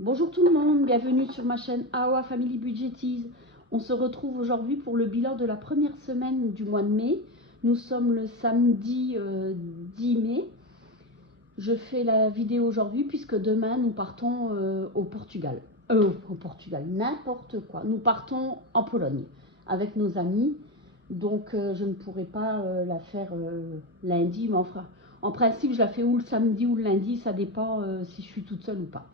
Bonjour tout le monde, bienvenue sur ma chaîne AOA Family Budgetiz. On se retrouve aujourd'hui pour le bilan de la première semaine du mois de mai. Nous sommes le samedi 10 mai. Je fais la vidéo aujourd'hui puisque demain nous partons au Portugal. Au Portugal, n'importe quoi. Nous partons en Pologne avec nos amis. Donc je ne pourrai pas la faire lundi, mais enfin, en principe je la fais ou le samedi ou le lundi, ça dépend si je suis toute seule ou pas.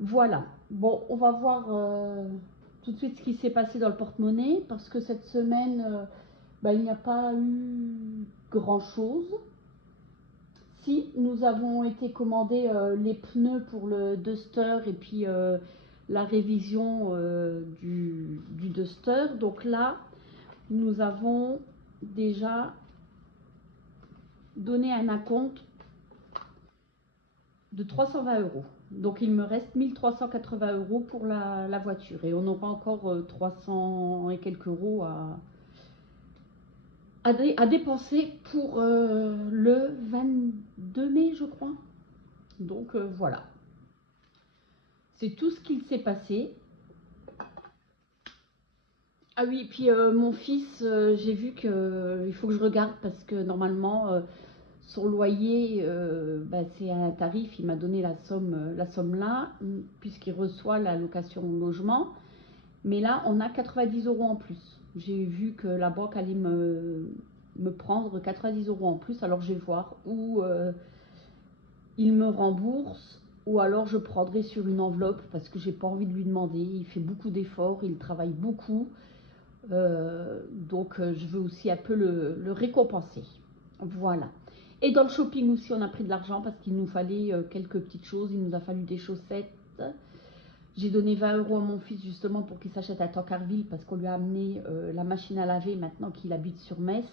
Voilà, bon, on va voir tout de suite ce qui s'est passé dans le porte-monnaie, parce que cette semaine, il n'y a pas eu grand-chose. Si, nous avons été commandés les pneus pour le Duster et puis la révision du Duster. Donc là, nous avons déjà donné un acompte de 320 €. Donc il me reste 1380 € pour la voiture. Et on aura encore 300 et quelques euros à dépenser pour le 22 mai, je crois. Donc voilà. C'est tout ce qu'il s'est passé. Ah oui, puis mon fils, j'ai vu qu'il faut que je regarde parce que normalement, son loyer, c'est un tarif, il m'a donné la somme là, puisqu'il reçoit la location logement. Mais là, on a 90 € en plus. J'ai vu que la banque allait me prendre 90 € en plus, alors je vais voir où il me rembourse ou alors je prendrai sur une enveloppe parce que j'ai pas envie de lui demander. Il fait beaucoup d'efforts, il travaille beaucoup. Donc je veux aussi un peu le récompenser. Voilà. Et dans le shopping aussi, on a pris de l'argent parce qu'il nous fallait quelques petites choses. Il nous a fallu des chaussettes. J'ai donné 20 € à mon fils justement pour qu'il s'achète à Tancarville parce qu'on lui a amené la machine à laver maintenant qu'il habite sur Metz.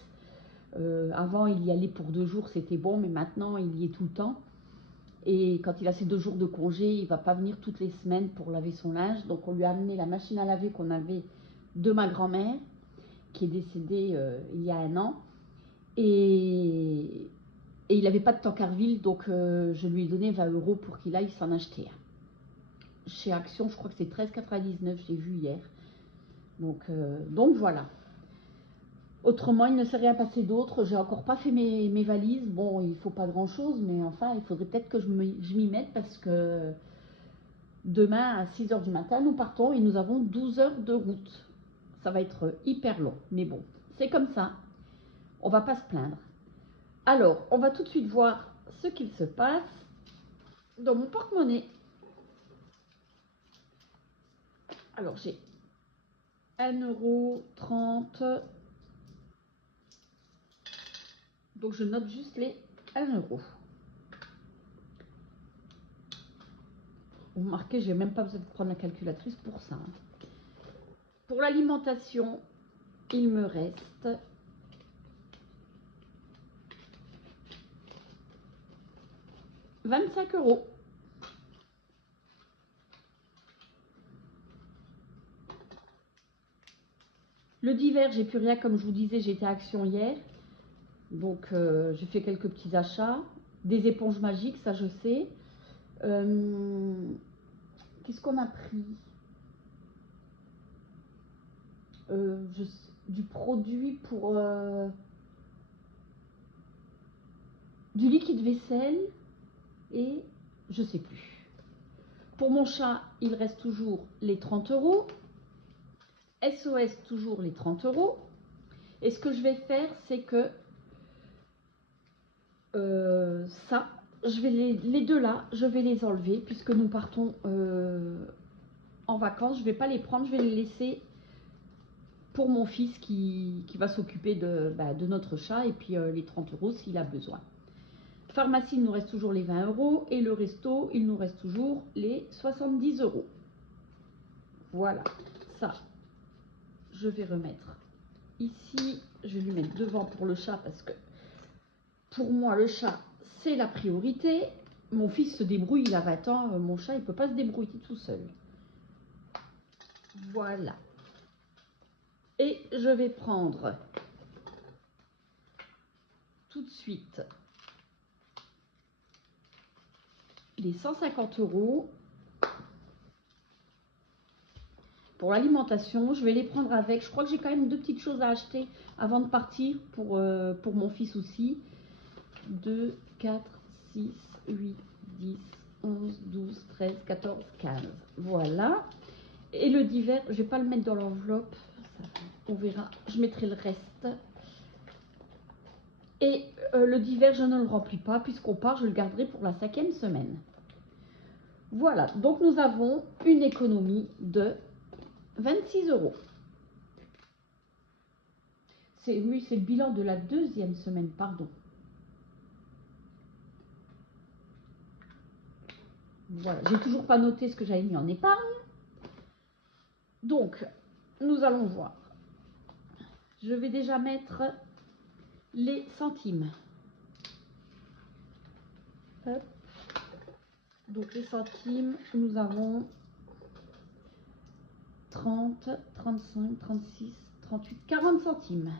Avant, il y allait pour 2 jours, c'était bon, mais maintenant, il y est tout le temps. Et quand il a ses 2 jours de congé, il ne va pas venir toutes les semaines pour laver son linge. Donc, on lui a amené la machine à laver qu'on avait de ma grand-mère, qui est décédée il y a 1 an. Et il n'avait pas de Tancarville, donc je lui ai donné 20 € pour qu'il aille s'en acheter un. Chez Action, je crois que c'est 13,99 €, j'ai vu hier. Donc voilà. Autrement, il ne s'est rien passé d'autre. J'ai encore pas fait mes valises. Bon, il faut pas grand-chose, mais enfin, il faudrait peut-être que je m'y mette parce que demain, à 6 h du matin, nous partons et nous avons 12 heures de route. Ça va être hyper long, mais bon, c'est comme ça. On va pas se plaindre. Alors, on va tout de suite voir ce qu'il se passe dans mon porte-monnaie. Alors, j'ai 1,30 €. Donc, je note juste les 1 €. Vous remarquez, j'ai même pas besoin de prendre la calculatrice pour ça. Pour l'alimentation, il me reste 25 €. Le divers, j'ai plus rien, comme je vous disais, j'étais à Action hier. Donc j'ai fait quelques petits achats. Des éponges magiques, ça je sais. Qu'est-ce qu'on a pris? Du produit pour du liquide vaisselle et je sais plus. Pour mon chat, il reste toujours les 30 €. SOS, toujours les 30 €. Et ce que je vais faire, c'est que ça, je vais les deux là, je vais les enlever puisque nous partons en vacances. Je ne vais pas les prendre, je vais les laisser pour mon fils qui va s'occuper de notre chat et puis les 30 € s'il a besoin. Pharmacie, il nous reste toujours les 20 € et le resto, il nous reste toujours les 70 €. Voilà, ça, je vais remettre ici. Je vais lui mettre devant pour le chat parce que pour moi, le chat, c'est la priorité. Mon fils se débrouille, il a 20 ans. Mon chat, il ne peut pas se débrouiller tout seul. Voilà. Et je vais prendre tout de suite les 150 €. pour l'alimentation. Je vais les prendre avec. Je crois que j'ai quand même deux petites choses à acheter avant de partir pour mon fils aussi. 2, 4, 6, 8, 10, 11, 12, 13, 14, 15. Voilà. Et le divers, je ne vais pas le mettre dans l'enveloppe. On verra. Je mettrai le reste. Et le divers, je ne le remplis pas. Puisqu'on part, je le garderai pour la 5e semaine. Voilà. Donc, nous avons une économie de 26 €. Oui, c'est le bilan de la 2e semaine, pardon. Voilà, j'ai toujours pas noté ce que j'avais mis en épargne. Donc, nous allons voir. Je vais déjà mettre les centimes. Hop. Donc, les centimes, nous avons 30, 35, 36, 38, 40 centimes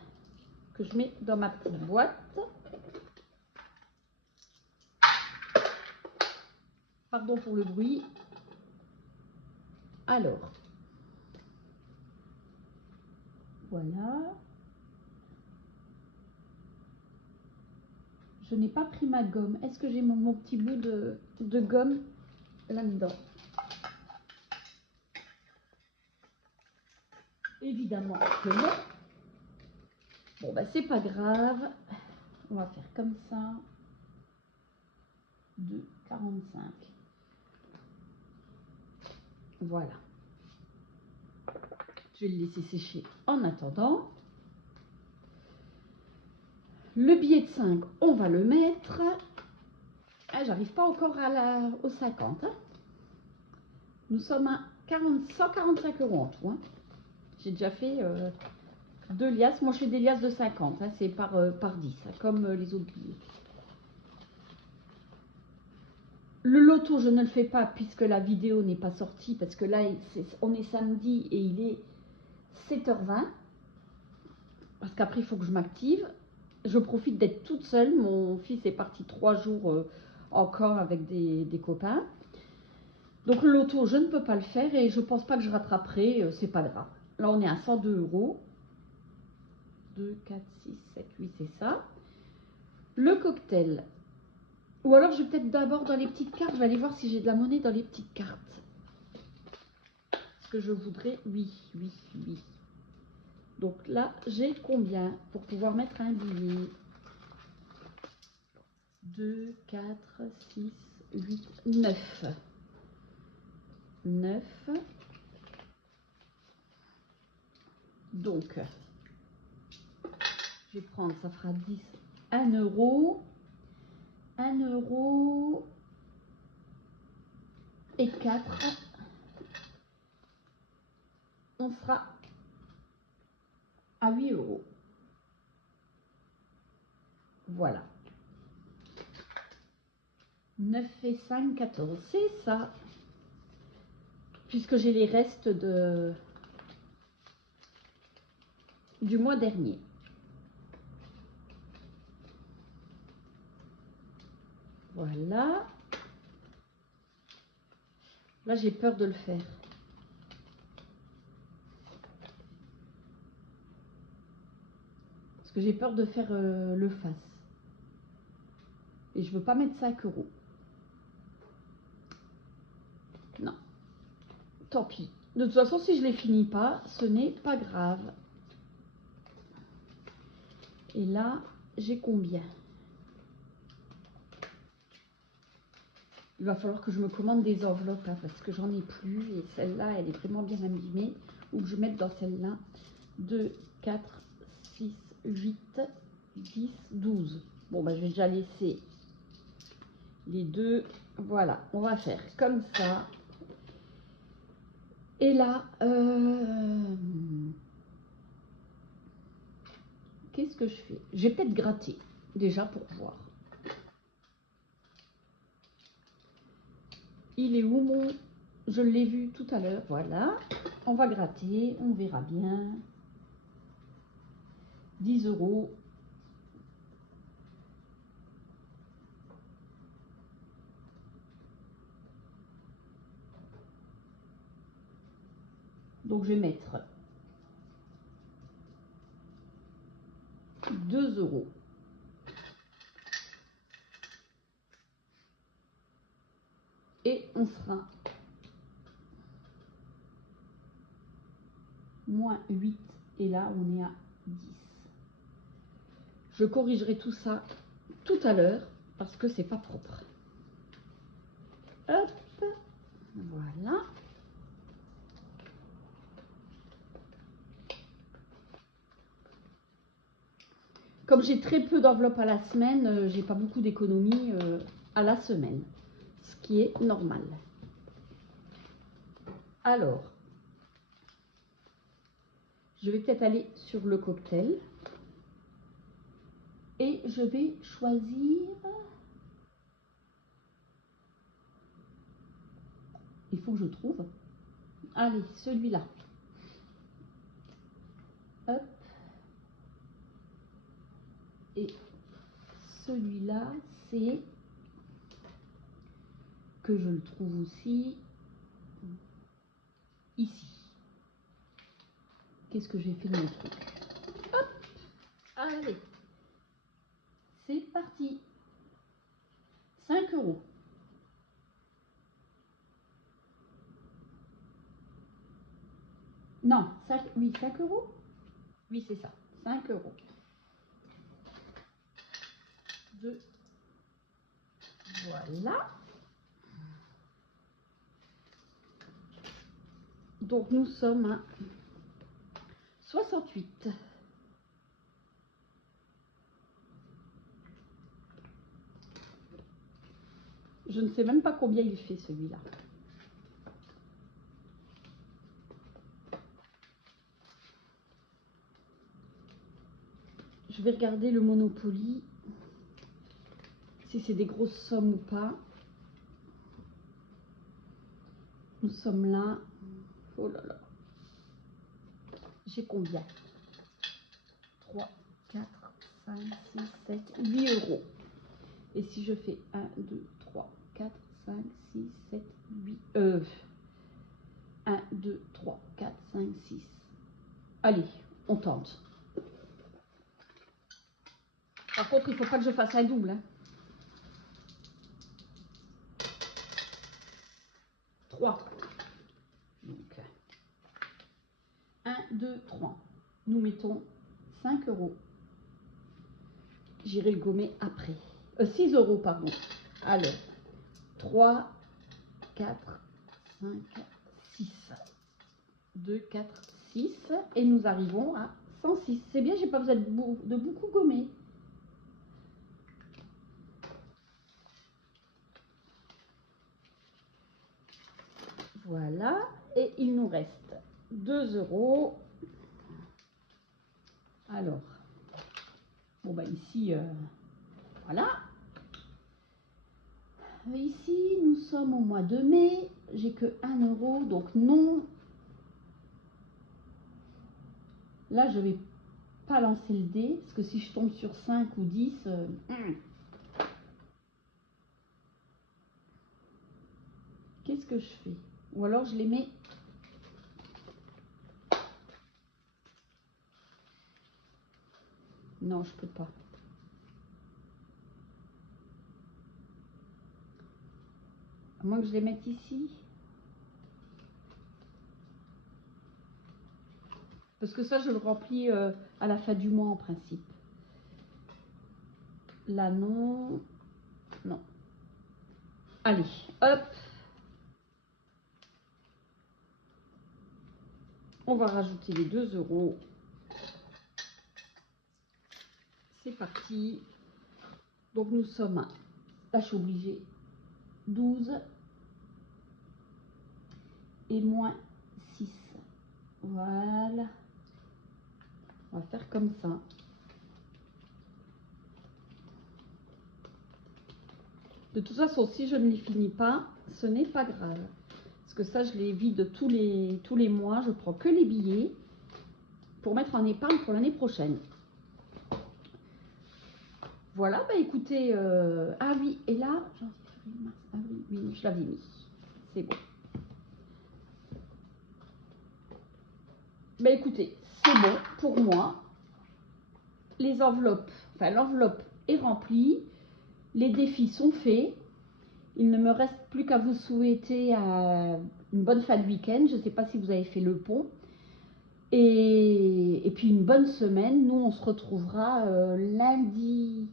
que je mets dans ma petite boîte. Pardon pour le bruit. Alors, voilà. Je n'ai pas pris ma gomme. Est-ce que j'ai mon petit bout de gomme là-dedans? Évidemment que non. Bon, bah, c'est pas grave. On va faire comme ça. 2,45. Voilà. Je vais le laisser sécher en attendant. Le billet de 5, on va le mettre. Ah, j'arrive pas encore aux 50. Hein. Nous sommes à 145 € en tout. Hein. J'ai déjà fait 2 liasses. Moi, je fais des liasses de 50. Hein. C'est par 10, hein, comme les autres billets. Le loto, je ne le fais pas puisque la vidéo n'est pas sortie. Parce que là, on est samedi et il est 7h20. Parce qu'après, il faut que je m'active. Je profite d'être toute seule. Mon fils est parti 3 jours encore avec des copains. Donc le loto, je ne peux pas le faire et je pense pas que je rattraperai. C'est pas grave. Là, on est à 102 €. 2, 4, 6, 7, 8, c'est ça. Le cocktail. Ou alors, je vais peut-être d'abord dans les petites cartes. Je vais aller voir si j'ai de la monnaie dans les petites cartes. Ce que je voudrais, oui. Donc là, j'ai combien pour pouvoir mettre un billet? 2, 4, 6, 8, 9. 9. Donc, je vais prendre, ça fera 10. 1 €. 1 € et 4. On sera à 8 €. Voilà. 9 et 5, 14. C'est ça. Puisque j'ai les restes du mois dernier. Voilà. Là, j'ai peur de le faire. Parce que j'ai peur de faire le face. Et je veux pas mettre 5 €. Non. Tant pis. De toute façon, si je les finis pas, ce n'est pas grave. Et là, j'ai combien? Il va falloir que je me commande des enveloppes hein, parce que j'en ai plus. Et celle-là, elle est vraiment bien abîmée. Ou que je mette dans celle-là 2, 4, 6, 8, 10, 12. Bon, bah, je vais déjà laisser les deux. Voilà, on va faire comme ça. Et là, qu'est-ce que je fais? Je vais peut-être gratter déjà pour voir. Il est où mon... Je l'ai vu tout à l'heure, voilà. On va gratter, on verra bien. 10 €. Donc je vais mettre 2 euros. Et on sera moins 8 et là on est à 10. Je corrigerai tout ça tout à l'heure parce que c'est pas propre. Hop, voilà. Comme j'ai très peu d'enveloppe à la semaine, j'ai pas beaucoup d'économies à la semaine, ce qui est normal. Alors, je vais peut-être aller sur le cocktail et je vais choisir. Il faut que je trouve. Allez, celui-là. Hop. Et celui-là, c'est que je le trouve aussi ici. Qu'est-ce que j'ai fait de mon truc? Hop. Allez. C'est parti. 5 euros. Non, 5, oui, 5 euros. Oui, c'est ça. 5 euros. 2. Voilà. Donc nous sommes à 68. Je ne sais même pas combien il fait celui-là. Je vais regarder le Monopoly, si c'est des grosses sommes ou pas. Nous sommes là. Oh là là. J'ai combien? 3, 4, 5, 6, 7, 8 euros. Et si je fais 1, 2, 3, 4, 5, 6, 7, 8... 1, 2, 3, 4, 5, 6. Allez, on tente. Par contre, il ne faut pas que je fasse un double. Hein. 3. Donc, 1, 2, 3. Nous mettons 5 euros. J'irai le gommer après. 6 euros, pardon. Alors, 3, 4, 5, 6. 2, 4, 6. Et nous arrivons à 106. C'est bien, j'ai pas besoin de beaucoup gommer. Voilà. Et il nous reste 2 euros. Alors, bon bah ici, voilà. Ici, nous sommes au mois de mai. J'ai que 1 euro, donc non. Là, je vais pas lancer le dé, parce que si je tombe sur 5 ou 10, qu'est-ce que je fais? Ou alors je les mets... Non, je peux pas. À moins que je les mette ici. Parce que ça, je le remplis à la fin du mois en principe. Là, non. Non. Allez, hop. On va rajouter les 2 euros. C'est parti. Donc, nous sommes à, là, je suis obligée, 12 et moins 6. Voilà. On va faire comme ça. De toute façon, si je ne les finis pas, ce n'est pas grave. Parce que ça, je les vide tous les mois. Je prends que les billets pour mettre en épargne pour l'année prochaine. Voilà, bah écoutez, ah oui, et là, ah oui, je l'avais mis. C'est bon. Ben écoutez, c'est bon pour moi. Les enveloppes, enfin l'enveloppe est remplie. Les défis sont faits. Il ne me reste plus qu'à vous souhaiter une bonne fin de week-end. Je ne sais pas si vous avez fait le pont. Et puis une bonne semaine. Nous, on se retrouvera lundi,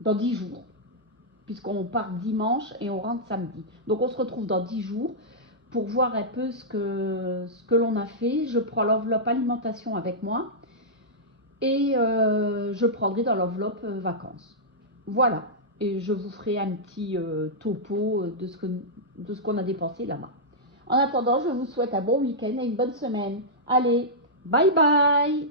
dans 10 jours. Puisqu'on part dimanche et on rentre samedi. Donc on se retrouve dans 10 jours pour voir un peu ce que l'on a fait. Je prends l'enveloppe alimentation avec moi. Et je prendrai dans l'enveloppe vacances. Voilà. Et je vous ferai un petit topo de ce qu'on a dépensé là-bas. En attendant, je vous souhaite un bon week-end et une bonne semaine. Allez, bye bye!